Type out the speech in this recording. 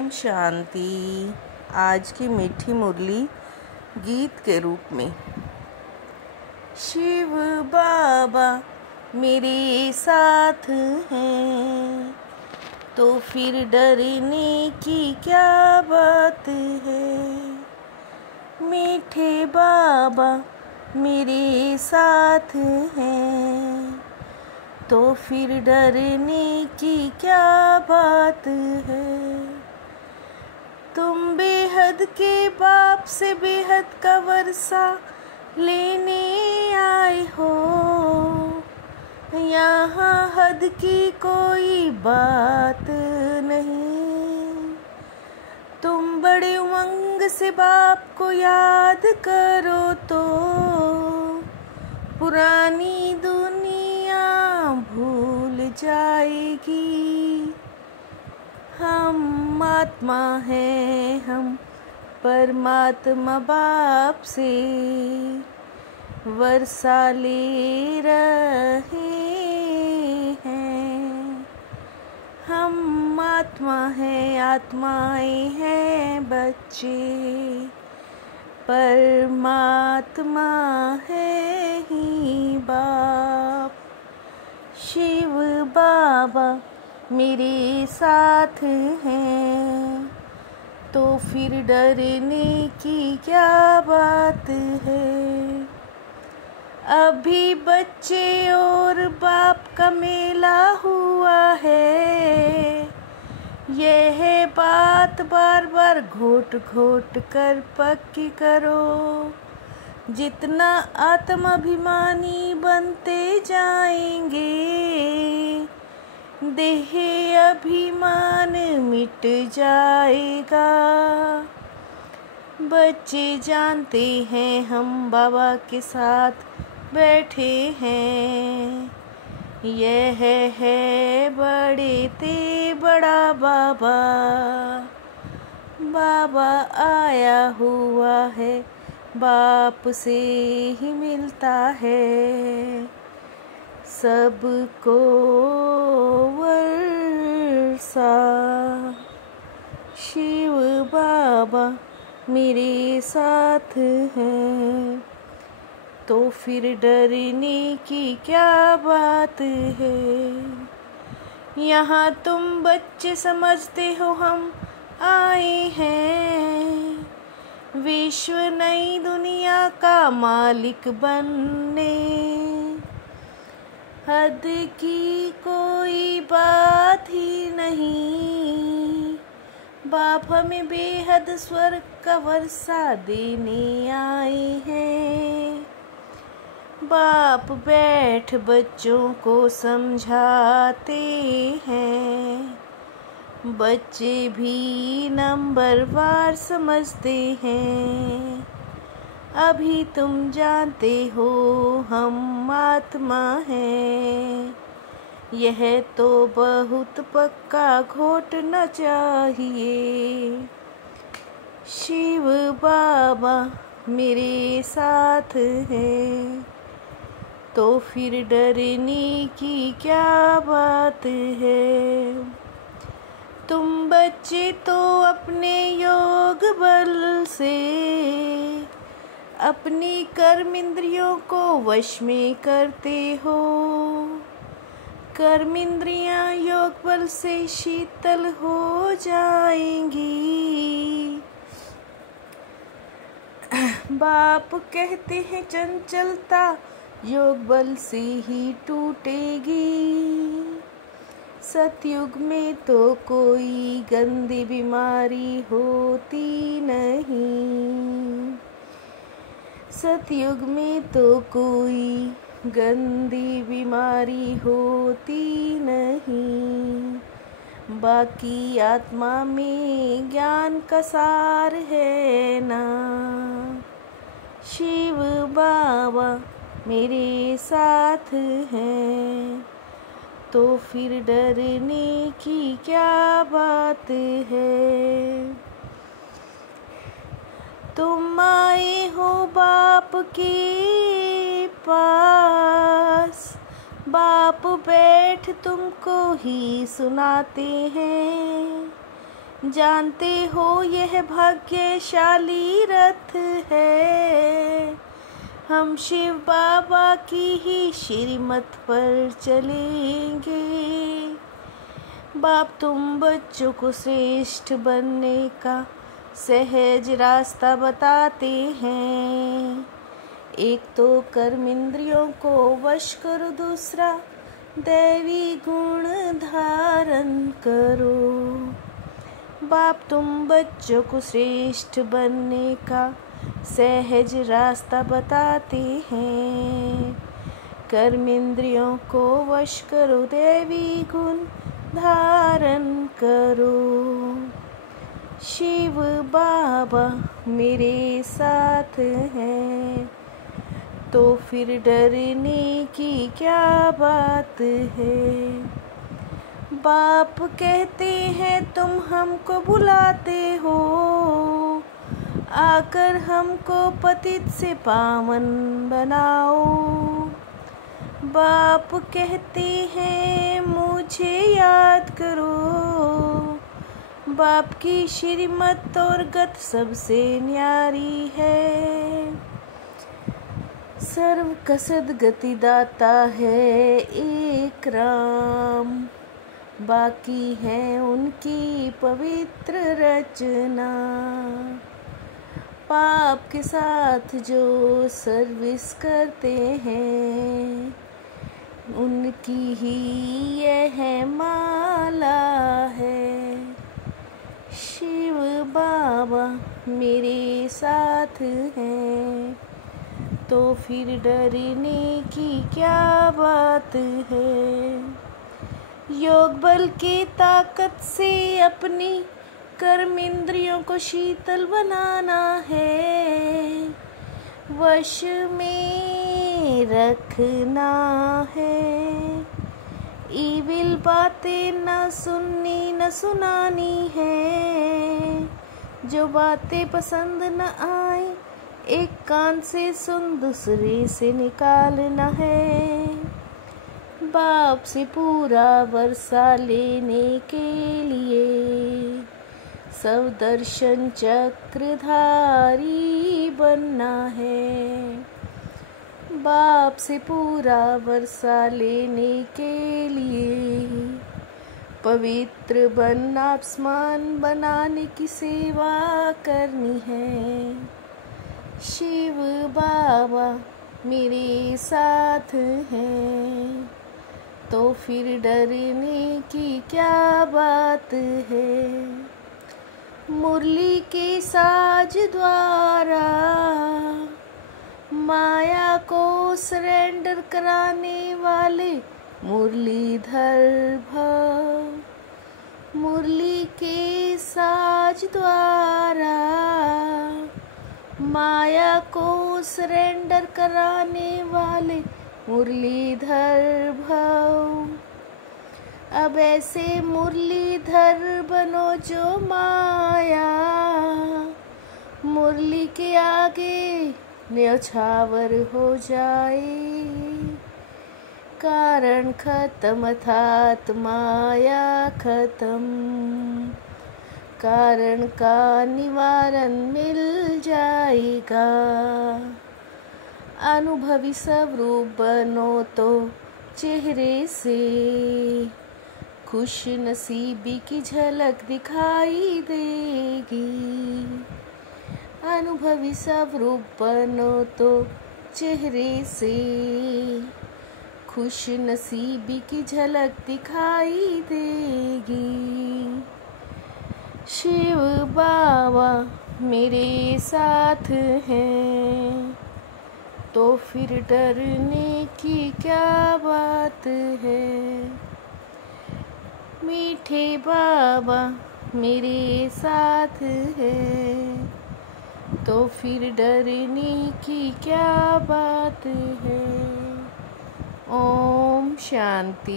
ओम शांति। आज की मीठी मुरली गीत के रूप में। शिव बाबा मेरे साथ हैं तो फिर डरने की क्या बात है। मीठे बाबा मेरे साथ हैं तो फिर डरने की क्या बात है। तुम बेहद के बाप से बेहद का वर्षा लेने आए हो। यहाँ हद की कोई बात नहीं। तुम बड़े उमंग से बाप को याद करो तो पुरानी दुनिया भूल जाएगी। हम आत्मा हैं, हम परमात्मा बाप से वर्षा ले रहे हैं। हम आत्मा हैं, आत्माएं हैं बच्चे, परमात्मा है ही बाप। शिव बाबा मेरे साथ हैं तो फिर डरने की क्या बात है। अभी बच्चे और बाप का मेला हुआ है। यह बात बार बार घोट घोट कर पक्की करो। जितना आत्माभिमानी बनते जाएंगे देह अभिमान मिट जाएगा। बच्चे जानते हैं हम बाबा के साथ बैठे हैं। यह है बड़े ते बड़ा बाबा। बाबा आया हुआ है, बाप से ही मिलता है सबको वर्षा। शिव बाबा मेरे साथ हैं तो फिर डरने की क्या बात है। यहाँ तुम बच्चे समझते हो हम आए हैं विश्व नई दुनिया का मालिक बनने। हद की कोई बात ही नहीं। बाप हमें बेहद स्वर्ग का वर्षा देने आए हैं। बाप बैठ बच्चों को समझाते हैं। बच्चे भी नंबरवार समझते हैं। अभी तुम जानते हो हम आत्मा हैं। यह तो बहुत पक्का घोटना चाहिए। शिव बाबा मेरे साथ हैं तो फिर डरने की क्या बात है। तुम बच्चे तो अपने योग बल से अपनी कर्म इंद्रियों को वश में करते हो। कर्म इंद्रियां योग बल से शीतल हो जाएंगी। बाप कहते हैं चंचलता योग बल से ही टूटेगी। सतयुग में तो कोई गंदी बीमारी होती नहीं। सतयुग में तो कोई गंदी बीमारी होती नहीं। बाकी आत्मा में ज्ञान का सार है ना। शिव बाबा मेरे साथ हैं तो फिर डरने की क्या बात है। तुम आए हो बाप के पास। बाप बैठ तुमको ही सुनाते हैं। जानते हो यह भाग्यशाली रथ है, हम शिव बाबा की ही श्रीमत पर चलेंगे। बाप तुम बच्चों को श्रेष्ठ बनने का सहज रास्ता बताते हैं। एक तो कर्म इंद्रियों को वश करो, दूसरा दैवी गुण धारण करो। बाप तुम बच्चों को श्रेष्ठ बनने का सहज रास्ता बताते हैं। कर्म इंद्रियों को वश करो, दैवी गुण धारण करो। शिव बाबा मेरे साथ हैं, तो फिर डरने की क्या बात है। बाप कहते हैं तुम हमको बुलाते हो, आकर हमको पतित से पावन बनाओ। बाप कहते हैं मुझे याद करो, बाप की श्रीमत और गत सबसे न्यारी है। सर्व कसद गति दाता है एक राम, बाकी है उनकी पवित्र रचना। पाप के साथ जो सर्विस करते हैं, उनकी ही यह माला है। शिव बाबा मेरे साथ हैं, तो फिर डरने की क्या बात है। योग बल की ताकत से अपनी कर्म इंद्रियों को शीतल बनाना है, वश में रखना है। ईविल बातें न सुननी न सुनानी है, जो बातें पसंद न आए एक कान से सुन दूसरे से निकालना है। बाप से पूरा वर्षा लेने के लिए सब दर्शन चक्रधारी बनना है। बाप से पूरा वर्षा लेने के लिए पवित्र बनना, स्मान बनाने की सेवा करनी है। शिव बाबा मेरे साथ हैं, तो फिर डरने की क्या बात है। मुरली के साज द्वारा माया को सरेंडर कराने वाले मुरलीधर भव। मुरली के साज द्वारा माया को सरेंडर कराने वाले मुरलीधर भव। अब ऐसे मुरलीधर बनो जो माया मुरली के आगे न्यौछावर हो जाए। कारण खत्म अर्थात माया खत्म, कारण का निवारण मिल जाएगा। अनुभवी स्वरूप बनो तो चेहरे से खुश नसीबी की झलक दिखाई देगी। अनुभवी स्वरूप बनो तो चेहरे से खुश नसीबी की झलक दिखाई देगी। शिव बाबा मेरे साथ हैं, तो फिर डरने की क्या बात है। मीठे बाबा मेरे साथ हैं, तो फिर डरने की क्या बात है। ओम शांति।